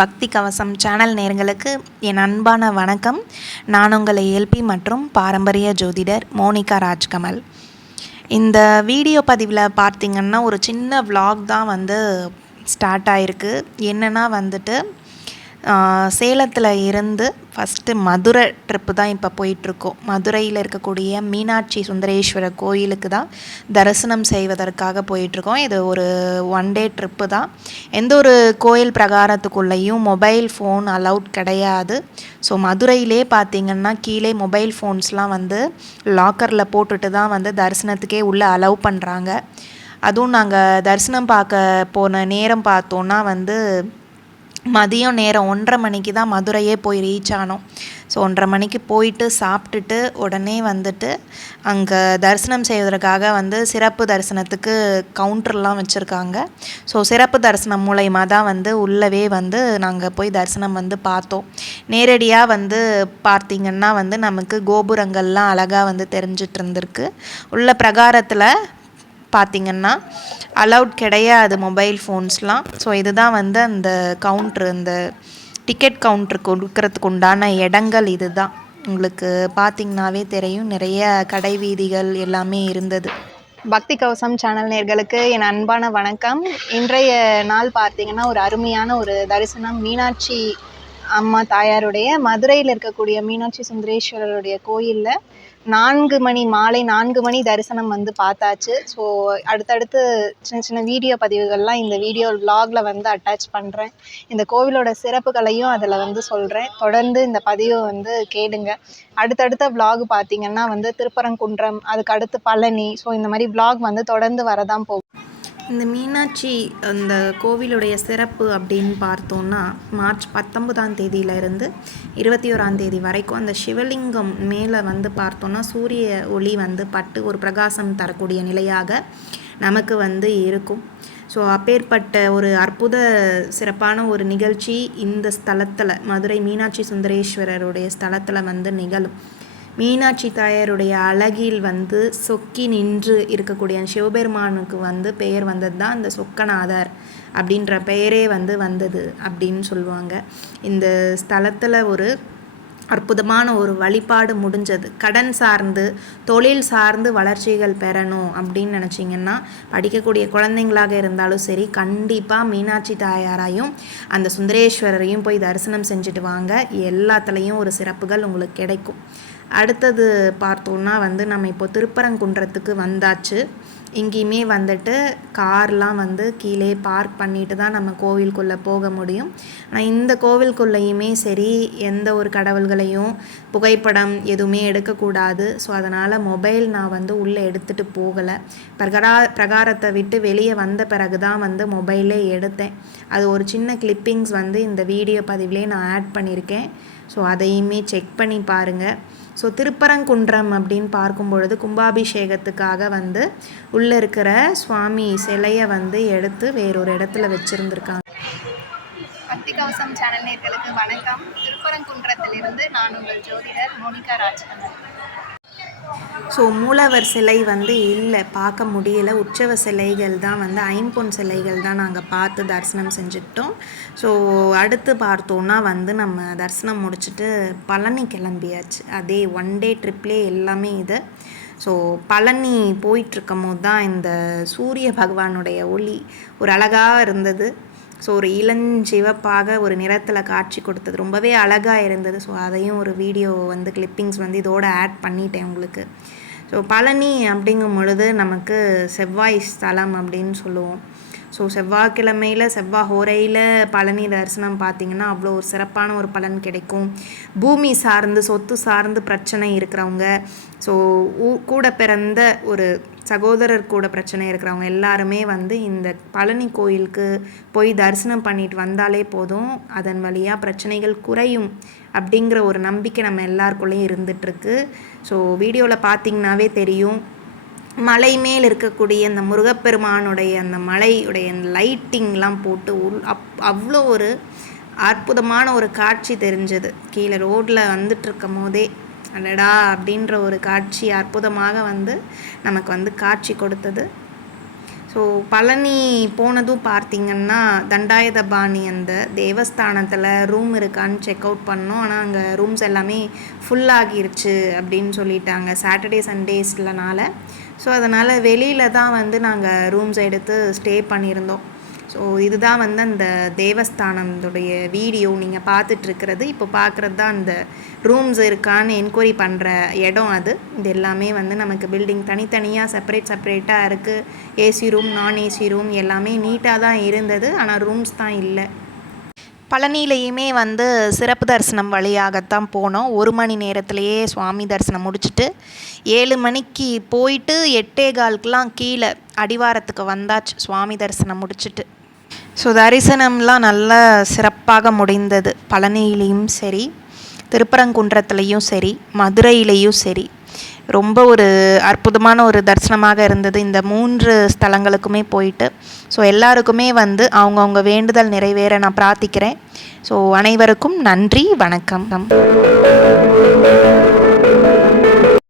பக்தி கவசம் சேனல் நேர்களுக்கு என் அன்பான வணக்கம். நான் உங்களை எல்பி மற்றும் பாரம்பரிய ஜோதிடர் மோனிகா ராஜ்கமல். இந்த வீடியோ பதிவில் பார்த்திங்கன்னா ஒரு சின்ன வ்ளாக் தான் வந்து ஸ்டார்ட் ஆகிருக்கு என்னென்னா வந்துட்டு சேலத்தில் இருந்து ஃபஸ்ட்டு மதுரை ட்ரிப்பு தான் இப்போ போயிட்டுருக்கோம். மதுரையில் இருக்கக்கூடிய மீனாட்சி சுந்தரேஸ்வரர் கோயிலுக்கு தான் தரிசனம் செய்வதற்காக போயிட்டுருக்கோம். இது ஒரு ஒன் டே ட்ரிப்பு தான். எந்த ஒரு கோயில் பிரகாரத்துக்குள்ளேயும் மொபைல் ஃபோன் அலவுட் கிடையாது. ஸோ மதுரையிலே பார்த்தீங்கன்னா கீழே மொபைல் ஃபோன்ஸ்லாம் வந்து லாக்கரில் போட்டுட்டு தான் வந்து தரிசனத்துக்கே உள்ளே அலோவ் பண்ணுறாங்க அதுவும் நாங்கள் தரிசனம் பார்க்க போன நேரம் பார்த்தோன்னா வந்து மதியம் நேரம் ஒன்றரை மணிக்கு தான் மதுரையே போய் ரீச் ஆனோம். ஸோ ஒன்றரை மணிக்கு போயிட்டு சாப்பிட்டுட்டு உடனே வந்துட்டு அங்கே தரிசனம் செய்வதற்காக வந்து சிறப்பு தரிசனத்துக்கு கவுண்டர்லாம் வச்சுருக்காங்க. ஸோ சிறப்பு தரிசனம் மூலயமா தான் வந்து உள்ளவே வந்து நாங்கள் போய் தரிசனம் வந்து பார்த்தோம். நேரடியாக வந்து பார்த்திங்கன்னா வந்து நமக்கு கோபுரங்கள்லாம் அழகாக வந்து தெரிஞ்சிட்டு இருந்திருக்கு. உள்ள பிரகாரத்தில் பார்த்திங்கன்னா அலவுட் கிடையாது மொபைல் ஃபோன்ஸ்லாம் ஸோ இதுதான் வந்து அந்த கவுண்ட்ரு அந்த டிக்கெட் கவுண்ட்ரு கொடுக்கறதுக்கு உண்டான இடங்கள் இதுதான். உங்களுக்கு பார்த்திங்கனாவே தெரியும் நிறைய கடை வீதிகள் எல்லாமே இருந்தது. பக்தி கவசம் சேனல் நேர்களுக்கு என் அன்பான வணக்கம். இன்றைய நாள் பார்த்தீங்கன்னா ஒரு அருமையான ஒரு தரிசனம். மீனாட்சி அம்மா தாயாருடைய மதுரையில் இருக்கக்கூடிய மீனாட்சி சுந்தரேஸ்வரருடைய கோயிலில் நான்கு மணி மாலை நான்கு மணி தரிசனம் வந்து பார்த்தாச்சு. ஸோ அடுத்தடுத்து சின்ன சின்ன வீடியோ பதிவுகள்லாம் இந்த வீடியோ vlogல வந்து அட்டாச் பண்ணுறேன் இந்த கோவிலோட சிறப்புகளையும் அதில் வந்து சொல்கிறேன் தொடர்ந்து இந்த பதிவை வந்து கேளுங்க. அடுத்தடுத்த விலாக் பார்த்தீங்கன்னா வந்து திருப்பரங்குன்றம் அதுக்கு அடுத்து பழனி ஸோ இந்த மாதிரி விலாக் வந்து தொடர்ந்து வரதான் போகும் இந்த மீனாட்சி அந்த கோவிலுடைய சிறப்பு அப்படின்னு பார்த்தோன்னா மார்ச் பத்தொன்பதாம் தேதியிலிருந்து இருபத்தி ஓராம் தேதி வரைக்கும் அந்த சிவலிங்கம் மேலே வந்து பார்த்தோன்னா சூரிய ஒளி வந்து பட்டு ஒரு பிரகாசம் தரக்கூடிய நிலையாக நமக்கு வந்து இருக்கும். ஸோ அப்பேற்பட்ட ஒரு அற்புத சிறப்பான ஒரு நிகழ்ச்சி இந்த ஸ்தலத்தில் மதுரை மீனாட்சி சுந்தரேஸ்வரருடைய ஸ்தலத்தில் வந்து நிகழும். மீனாட்சி தாயாருடைய அழகில் வந்து சொக்கி நின்று இருக்கக்கூடிய சிவபெருமானுக்கு வந்து பெயர் வந்தது தான் அந்த சொக்கநாதர் அப்படின்ற பெயரே வந்து வந்தது அப்படின்னு சொல்லுவாங்க. இந்த ஸ்தலத்தில் ஒரு அற்புதமான ஒரு வழிபாடு முடிஞ்சது. கடன் சார்ந்து தொழில் சார்ந்து வளர்ச்சிகள் பெறணும் அப்படின்னு நினச்சிங்கன்னா படிக்கக்கூடிய குழந்தைங்களாக இருந்தாலும் சரி கண்டிப்பாக மீனாட்சி தாயாராயும் அந்த சுந்தரேஸ்வரரையும் போய் தரிசனம் செஞ்சுட்டு வாங்க. எல்லாத்துலேயும் ஒரு சிறப்புகள் உங்களுக்கு கிடைக்கும். அடுத்தது பார்த்தோன்னா வந்து நம்ம இப்போ திருப்பரங்குன்றத்துக்கு வந்தாச்சு. இங்கேயுமே வந்துட்டு கார்லாம் வந்து கீழே பார்க் பண்ணிட்டு தான் நம்ம கோவிலுக்குள்ளே போக முடியும். ஆனால் இந்த கோவிலுக்குள்ளேயுமே சரி எந்த ஒரு கடவுள்களையும் புகைப்படம் எதுவுமே எடுக்கக்கூடாது. ஸோ அதனால் மொபைல் நான் வந்து உள்ளே எடுத்துகிட்டு போகலை. பிரகரா பிரகாரத்தை விட்டு வெளியே வந்த பிறகு தான் வந்து மொபைலே எடுத்தேன். அது ஒரு சின்ன கிளிப்பிங்ஸ் வந்து இந்த வீடியோ பதிவிலே நான் ஆட் பண்ணியிருக்கேன். ஸோ அதையுமே செக் பண்ணி பாருங்கள் ஸோ திருப்பரங்குன்றம் அப்படின்னு பார்க்கும் பொழுது கும்பாபிஷேகத்துக்காக வந்து உள்ளே இருக்கிற சுவாமி சிலையை வந்து எடுத்து வேறொரு இடத்துல வச்சுருந்துருக்காங்க. பக்தி கவசம் சேனல் நேர்களுக்கு வணக்கம். திருப்பரங்குன்றத்திலிருந்து நான் உங்கள் ஜோதிடர் மோனிகா ராஜ்கமன் ஸோ மூலவர் சிலை வந்து இல்லை பார்க்க முடியல. உற்சவ சிலைகள் தான் வந்து ஐம்பொன் சிலைகள் தான் நாங்கள் பார்த்து தரிசனம் செஞ்சுக்கிட்டோம். ஸோ அடுத்து பார்த்தோன்னா வந்து நம்ம தரிசனம் முடிச்சுட்டு பழனி கிளம்பியாச்சு. அதே ஒன் டே ட்ரிப்லே எல்லாமே இது. ஸோ பழனி போயிட்டுருக்கும் போது தான் இந்த சூரிய பகவானுடைய ஒளி ஒரு அழகாக இருந்தது. ஸோ ஒரு இளஞ்சிவப்பாக ஒரு நிறத்தில் காட்சி கொடுத்தது. ரொம்பவே அழகாக இருந்தது. ஸோ அதையும் ஒரு வீடியோ வந்து கிளிப்பிங்ஸ் வந்து இதோடு ஆட் பண்ணிட்டேன் உங்களுக்கு. ஸோ பழனி அப்படிங்கும் பொழுது நமக்கு செவ்வாய் ஸ்தலம் அப்படின்னு சொல்லுவோம். ஸோ செவ்வாய்க்கிழமையில் செவ்வாய் ஹோரையில் பழனி தரிசனம் பார்த்திங்கன்னா அவ்வளோ ஒரு சிறப்பான ஒரு பலன் கிடைக்கும். பூமி சார்ந்து சொத்து சார்ந்து பிரச்சனை இருக்கிறவங்க ஸோ ஊ- கூட பிறந்த ஒரு சகோதரர் கூட பிரச்சனை இருக்கிறவங்க எல்லாருமே வந்து இந்த பழனி கோயிலுக்கு போய் தரிசனம் பண்ணிட்டு வந்தாலே போதும். அதன் வழியாக பிரச்சனைகள் குறையும் அப்படிங்கிற ஒரு நம்பிக்கை நம்ம எல்லாருக்குள்ளேயும் இருந்துகிட்ருக்கு ஸோ வீடியோவில் பார்த்தீங்கன்னாவே தெரியும். மலை மேல் இருக்கக்கூடிய அந்த முருகப்பெருமானுடைய அந்த மலையுடைய லைட்டிங்லாம் போட்டு உள் அப் அவ்வளோ ஒரு அற்புதமான ஒரு காட்சி தெரிஞ்சது. கீழே ரோட்டில் வந்துட்டு இருக்கும் போதே. அடடா அப்படின்ற ஒரு காட்சி அற்புதமாக வந்து நமக்கு வந்து காட்சி கொடுத்தது. ஸோ பழனி போனதும் பார்த்தீங்கன்னா தண்டாயுதபாணி அந்த தேவஸ்தானத்தில் ரூம் இருக்கான்னு செக் அவுட் பண்ணோம். ஆனால் அங்கே ரூம்ஸ் எல்லாமே ஃபுல் ஆகிருச்சு அப்படின்னு சொல்லிட்டாங்க சாட்டர்டே சண்டேஸ்லனால ஸோ அதனால் வெளியில் தான் வந்து நாங்கள் ரூம்ஸ் எடுத்து ஸ்டே பண்ணியிருந்தோம். ஸோ இதுதான் வந்து அந்த தேவஸ்தானத்துடைய வீடியோ நீங்கள் பார்த்துட்ருக்கிறது இப்போ பார்க்குறது தான் அந்த ரூம்ஸ் இருக்கான்னு என்கொயரி பண்ணுற இடம் அது. இது எல்லாமே வந்து நமக்கு பில்டிங் தனித்தனியாக செப்பரேட் செப்பரேட்டாக இருக்குது AC room non AC room எல்லாமே நீட்டாக தான் இருந்தது. ஆனால் ரூம்ஸ் தான் இல்லை. பழனியிலையுமே வந்து சிறப்பு தரிசனம் வழியாகத்தான் போனோம். ஒரு மணி நேரத்திலேயே சுவாமி தரிசனம் முடிச்சுட்டு ஏழு மணிக்கு போயிட்டு எட்டே காலுக்கெலாம் கீழே அடிவாரத்துக்கு வந்தாச்சு சுவாமி தரிசனம் முடிச்சுட்டு. ஸோ தரிசனம்லாம் நல்லா சிறப்பாக முடிந்தது. பழனியிலையும் சரி திருப்பரங்குன்றத்துலேயும் சரி மதுரையிலையும் சரி. ரொம்ப ஒரு அற்புதமான ஒரு தரிசனமாக இருந்தது. இந்த மூன்று ஸ்தலங்களுக்குமே போயிட்டு ஸோ எல்லாருக்குமே வந்து அவங்கவுங்க வேண்டுதல் நிறைவேற நான் பிரார்த்திக்கிறேன். ஸோ அனைவருக்கும் நன்றி வணக்கம்.